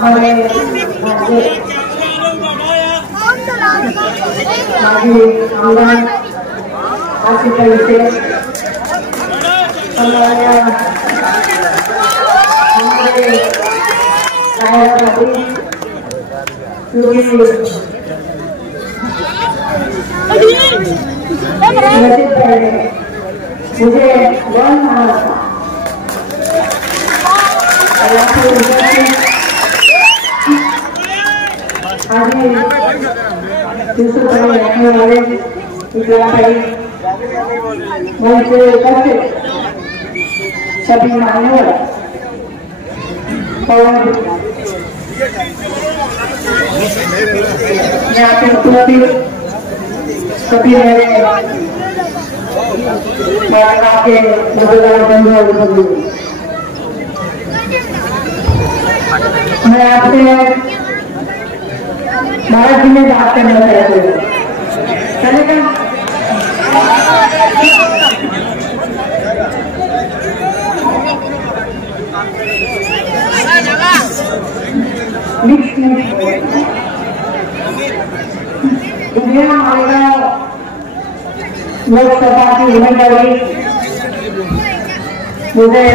हमारे मुझे रहने वाले सभी मान्यवर और यहाँ पे सभी मेरे के मजेदार बंधु और बंधु, मैं आपसे भारत जी में बात करना चाहती हूँ। चलेगा? हमारा लोकसभा की उम्मीदवारी मुझे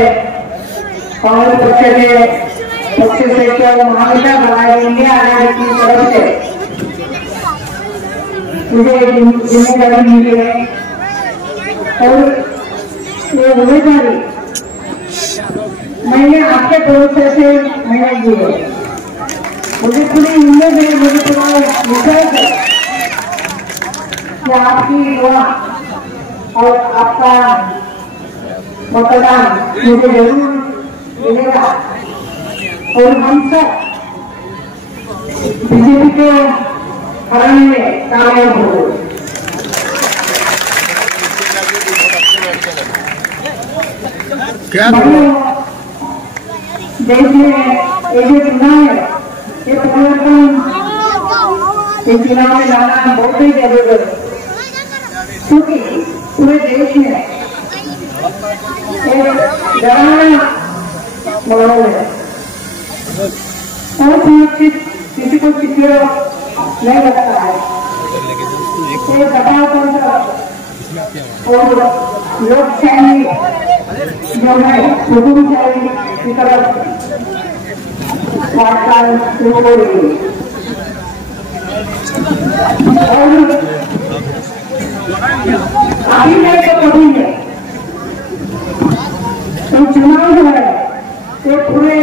कांग्रेस पक्ष से महानेता बनाया इंडिया आने की तरफ से मुझे जिम्मेदारी मिली है और ये उम्मीदवारी मैंने आपके भरोसे से मैंने दी है। मुझे पूरी उम्मीद है, मुझे पूरा विश्वास है कि आपकी दुआ और आपका मतदान मुझे जरूर मिलेगा और हम सब बीजेपी के हराने में कामयाब होंगे। देश में ये जो चुनाव है, ये परिवर्तन इस चुनाव में लाना बहुत ही जरूरी है, क्योंकि पूरे देश में एक डरावना माहौल है और सुरक्षित किसी को सिक्योर नहीं लगता है। ये दबाव तंत्र और लोकशाही जो है हुकुमशाही की तरफ वार्ता शुरू हो रही है और अभी नहीं तो कभी है। तो चुनाव जो है ये पूरे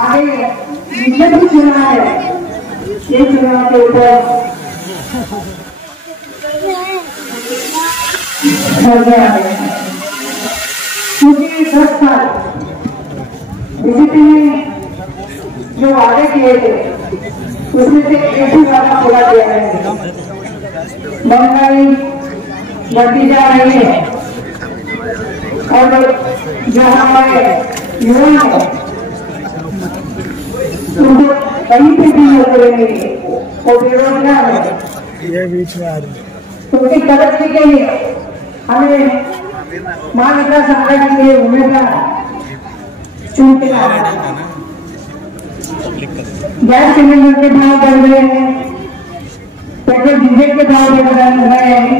आगे बीजेपी चुनाव है, ये चुनाव के ऊपर क्योंकि 10 साल बीजेपी ने जो वादे किए थे उसमें से एक ही वादा पूरा किया है। महंगाई बढ़ती जा रही है और जो हमारे युवा है उनको कहीं पे भी नौकरी नहीं है, वो बेरोजगार है। ये बीच में आ रही है, उनकी तरक्की के लिए हमें महानेता संगठन के उम्मीदवार चुनते हैं। गैस सिलेंडर के भाव बढ़ रहे हैं, पेट्रोल डीजल के भाव बढ़ रहे हैं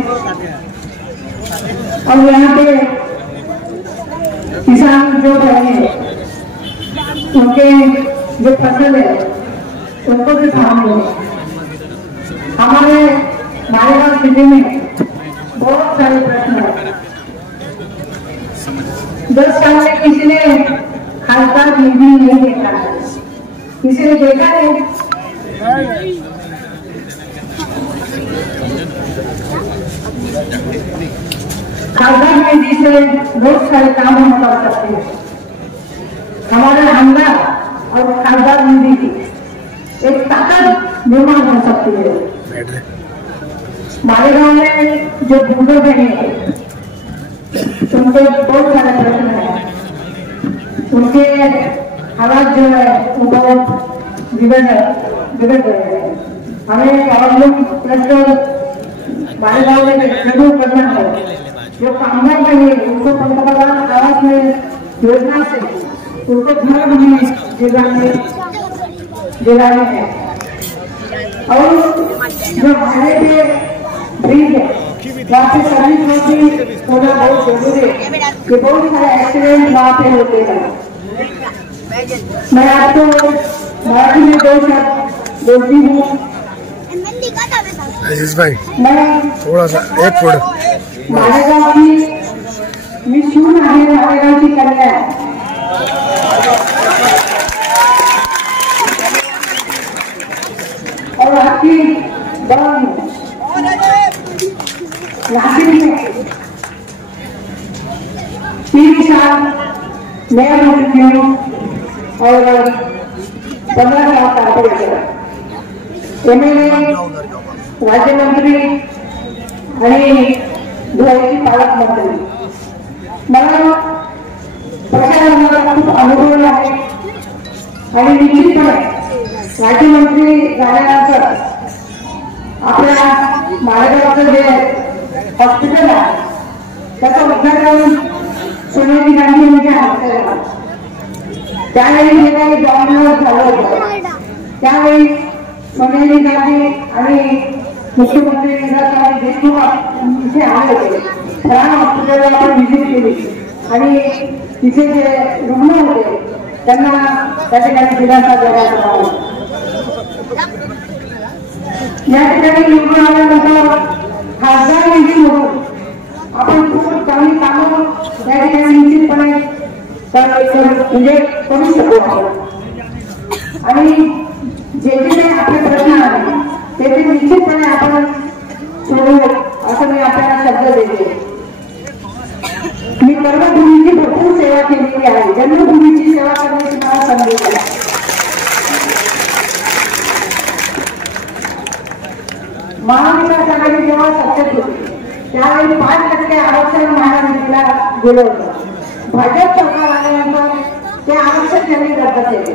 और यहाँ पे किसान जो है उनके जो फसल है उनको भी भाव मिले। हमारे मालेगांव जिले में बहुत सारे प्रश्न है। 10 साल में किसी ने खासदार बिजली नहीं देखा है, किसी ने देखा है? खासदार बिजली से बहुत सारे काम हम कर सकते हैं। हमारे हमला और खासदार बिजली की एक ताकत निर्माण हो सकती है। मालेगांव में जो बुजुर्ग हैं उनके बहुत सारे प्रश्न हैं, उनके हालात जो है वो बहुत बिगड़ गए हैं। हमें प्रॉब्लम प्रश्न मालेगांव में जरूर करना है। जो कामगार बने उनको पंतप्रधान आवास में योजना से उनको घर दिलाने हैं। और जो हाईवे पे ब्रिज है वहाँ पे सर्विस रोड होना बहुत जरूरी है कि बहुत सारे एक्सीडेंट वहाँ पे होते हैं। मैं आपको मराठी में दो शब्द बोलती हूँ। आशीष भाई मैं थोड़ा सा एक मिनट। मालेगांव की मी सून आहे, मालेगांवची कन्या आहे। और आपकी बहन नासिक में 3 साल मेयर होती हूँ और 15 साल कारपोरेटर, एमएलए, राज्यमंत्री आणि धुळ्याची पालकमंत्री। मला प्रशासनाचा खूप अनुभव आहे आणि निश्चितपणे राज्यमंत्री झाल्यानंतर आपल्या मालेगावचं जे हॉस्पिटल आहे त्याचं उद्घाटन सोनिया गांधी यांच्या हस्ते झालं। त्यावेळी जे काही जॉब झालं होतं त्यावेळी सोनिया गांधी आणि मुख्यमंत्री इंदिराजी देशमुख इथे आले होते। प्राण हॉस्पिटलला आपण व्हिजिट केली आणि तिथे जे रुग्ण होते त्यांना त्या ठिकाणी दिलासा देण्यात आला। या ठिकाणी निवडून आल्यानंतर खासदार निधी म्हणून आपण खूप चांगली कामं या ठिकाणी निश्चितपणे म्हणजे करू शकतो आणि जे जे आपले प्रश्न आहे ते निश्चितपणे आपण सोडवू असं मी आपल्याला शब्द देते। मी कर्मभूमीची भरपूर सेवा केलेली आहे, जन्मभूमीची सेवा करण्याची मला संधी आहे। महाविकास आघाडी जेव्हा सत्तेत होती त्यावेळी 5% आरक्षण महाराष्ट्राला गेलं होतं। भाजप सरकार आल्यानंतर ते आरक्षण त्यांनी रद्द केले।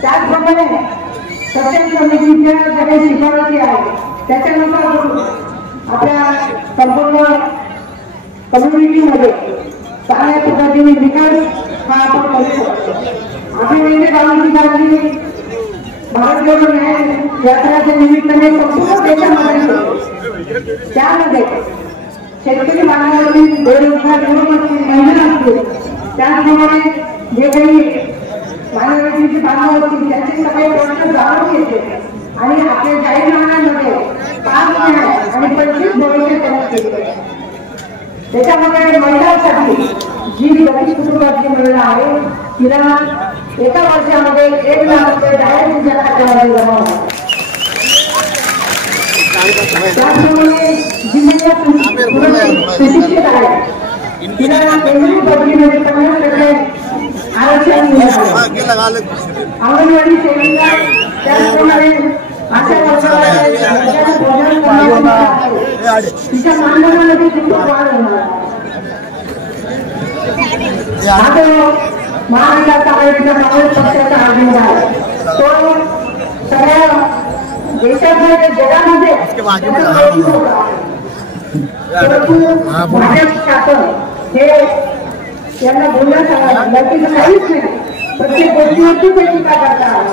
त्याचप्रमाणे सत्तेत समितीच्या ज्या काही शिफारसी आहे त्याच्यानुसार आपल्या संपूर्ण कम्युनिटीमध्ये चांगल्या पद्धतीने विकास हा आपण करू शकतो। अभिनेते गांधी गांधी भारत जोडो न्याय यात्राच्या निमित्ताने संपूर्ण देशामध्ये त्यामध्ये शेतकरी बांधवांनी बेरोजगार युवक असतील, महिला असतील, त्याचप्रमाणे जे काही मानवाची बांधव असतील त्यांचे सगळे प्रश्न जाणून घेतले आणि आपल्या जाहीरनाम्यामध्ये 5 आणि 25 भविष्य तयार केले। त्याच्यामध्ये महिलांसाठी जी गरीब कुटुंबाची महिला आहे तिला एका वर्षामध्ये 1 लाख रुपये डायरेक्ट तिच्या खात्यामध्ये जमा होतात। त्याचप्रमाणे जी महिला सुशिक्षित आहे तिला केंद्रीय पदवीमध्ये 50% आरक्षण मिळालं। अंगणवाडी सेविका त्याचप्रमाणे अशा वर्षाला तिच्या मानधनामध्ये खूप वाढ होणार। महाविकास आघाडीचा काँग्रेस पक्षाचा अजेंडा आहे तो सगळ्या देशामध्ये जगामध्ये भाजप शासन हे यांना बोलण्यात नक्कीच काहीच नाही, प्रत्येक गोष्टीवरती ते टीका करतात।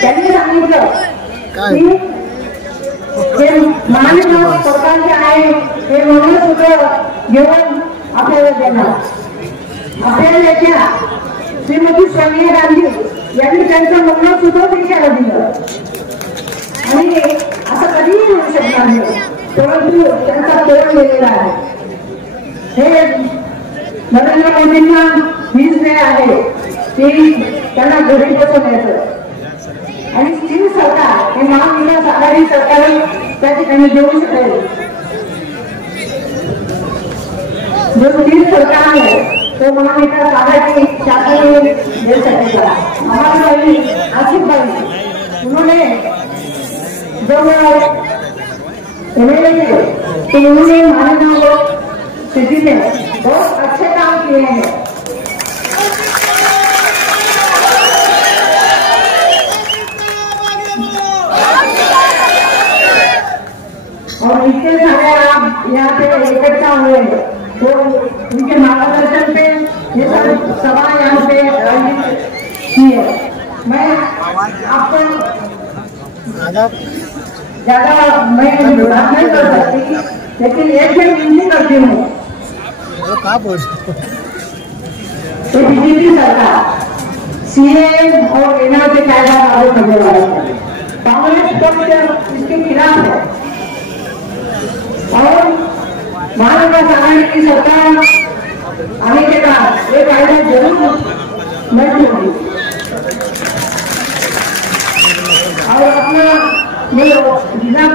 त्यांनी सांगितलं की हे महाविकास सरकार जे आहे हे म्हणून सुद्धा घेऊन आपल्याला देणार। आपल्याला त्या श्रीमती सोनिया गांधी यांनी त्यांचं म्हणणं सुद्धा देशाला दिलं आणि असं कधीही होऊ शकणार नाही, परंतु त्यांचा तोड गेलेला आहे। हे नरेंद्र मोदींना हीच वेळ आहे की त्यांना घरी बसवण्याचं आणि स्थिर सरकार हे महाविकास आघाडी सरकार त्या ठिकाणी देऊ शकेल। जो स्थिर सरकार आहे तो महाविकास आघाडी शासन दे सकेगा। हमारी आसिफ भाई उन्होंने जब एमएलए थे तो उन्होंने मालेगांव स्थिति में बहुत अच्छे काम किए हैं। और इसके सारे आप यहाँ पे इकट्ठा हुए हैं, तो उनके मार्गदर्शन पे ये सब सभा यहाँ पे आयोजित की है। मैं आपको ज्यादा मैं बात नहीं कर सकती, लेकिन एक मैं विनती करती हूँ, तो बीजेपी सरकार सीए और एनआरसी कायदा लागू करने वाली है। कांग्रेस पक्ष इसके खिलाफ है और महाविकास आघाड़ी की सरकार आने के बाद ये कायदा जरूर नहीं होगी। और अपना जो जिला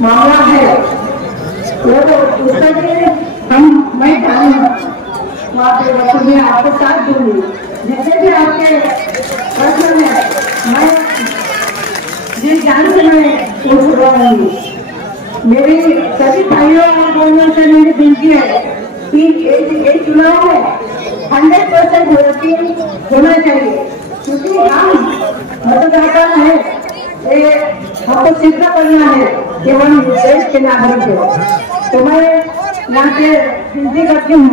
मामला है वो तो उसका मैं वहाँ पे वक्त में आपको साथ दूंगी। जितने भी आपके प्रश्न है मैं जिस जान से मैं पूछ रही मेरी सभी भाइयों और बहनों से मेरी विनती है कि एक चुनाव में 100% वोटिंग होना चाहिए, क्योंकि हम मतदाता है, ये हमको सिद्ध करना है कि हम देश के नागरिक हैं। तो मैं यहाँ से विनती करती हूँ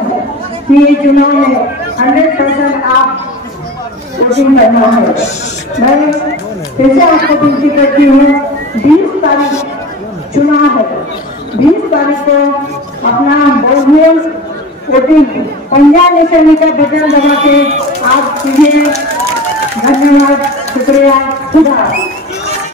कि ये चुनाव में 100% आप वोटिंग करना है। मैं फिर से आपको विनती करती हूँ, 20 तारीख चुनाव है, 20 तारीख को अपना बहुमूल्य वोटिंग पंजाब निशानी का बटन दबा के आप कीजिए। धन्यवाद, शुक्रिया, खुदा।